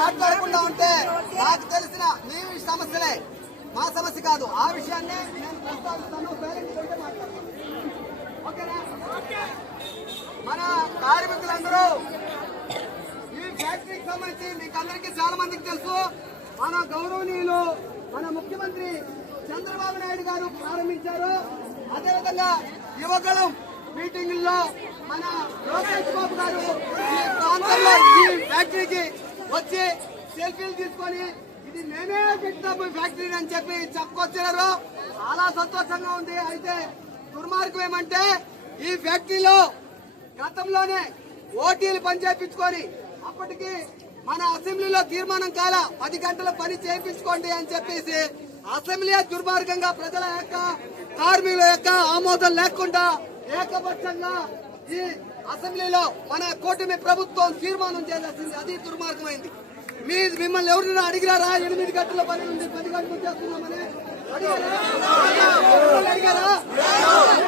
మాట్లాడకుండా ఉంటే నాకు తెలిసిన మీ సమస్యలే మా సమస్య కాదు. ఆ విషయాన్ని నేను ప్రస్తావిస్తాను. ఓకేనా? మన కార్మికులందరూ ఈ ఫ్యాక్టరీకి సంబంధించి మీకు అందరికీ చాలా మందికి తెలుసు. మన గౌరవనీయులు మన ముఖ్యమంత్రి చంద్రబాబు నాయుడు గారు ప్రారంభించారు. అదేవిధంగా యువగళం మీటింగుల్లో మన లోకేష్ బాబు గారు ఈ ప్రాంతంలో ఈ ఫ్యాక్టరీకి వచ్చి సెల్ఫీలు తీసుకొని ఇది నేనే పెట్టిన ఫ్యాక్టరీ అని చెప్పి చెప్పుకొచ్చారు. చాలా సంతోషంగా ఉంది. అయితే దుర్మార్గం ఏమంటే ఈ ఫ్యాక్టరీలో గతంలోనే ఓటీలు పని చేయించుకొని అప్పటికి మన అసెంబ్లీలో తీర్మానం కాల 10 గంటల పని చేయించుకోండి అని చెప్పేసి అసెంబ్లీ దుర్మార్గంగా ప్రజల యొక్క కార్మికుల యొక్క ఆమోదం లేకుండా ఏకపక్షంగా ఈ అసెంబ్లీలో మన కూటమి ప్రభుత్వం తీర్మానం చేయాల్సింది. అది దుర్మార్గమైంది. మిమ్మల్ని ఎవరైనా అడిగారా 8 గంటల పని నుండి 10 గంటలు చేస్తున్నామని అడిగారా?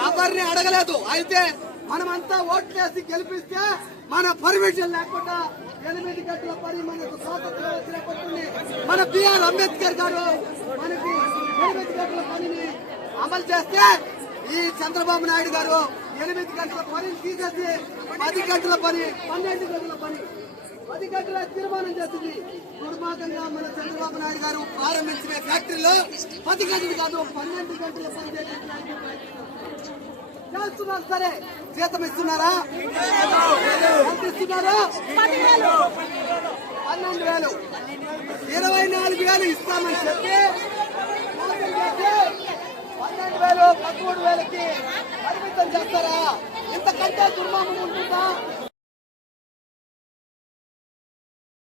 ఎవరిని అడగలేదు. అయితే మనమంతా ఓట్లేసి గెలిపిస్తే మన పర్మిషన్ లేకుండా 8 గంటల పని మనకు స్వాతంత్రం వచ్చినప్పటి మన బిఆర్ అంబేద్కర్ గారు మనకి 8 గంటల పనిని అమలు చేస్తే ఈ చంద్రబాబు నాయుడు గారు 8 గంటల పనిని తీసేసి 10 గంటల పని 12 గంటల పని 10 గంటల తీర్మానం చేసింది. దుర్మార్గంగా మన చంద్రబాబు నాయుడు గారు ప్రారంభించిన ఫ్యాక్టరీలో 10 గంటలు కాదు 12 గంటల పని చేస్తున్నారు. సరే, జీతం ఇస్తున్నారా? ఎంత ఇస్తున్నారు? 12,000 24,000 ఇస్తామని చెప్పి 12,000 13,000కి పరిమితం చేస్తారా? ఇంతకంటే దుర్మార్గం ఉంటుందా?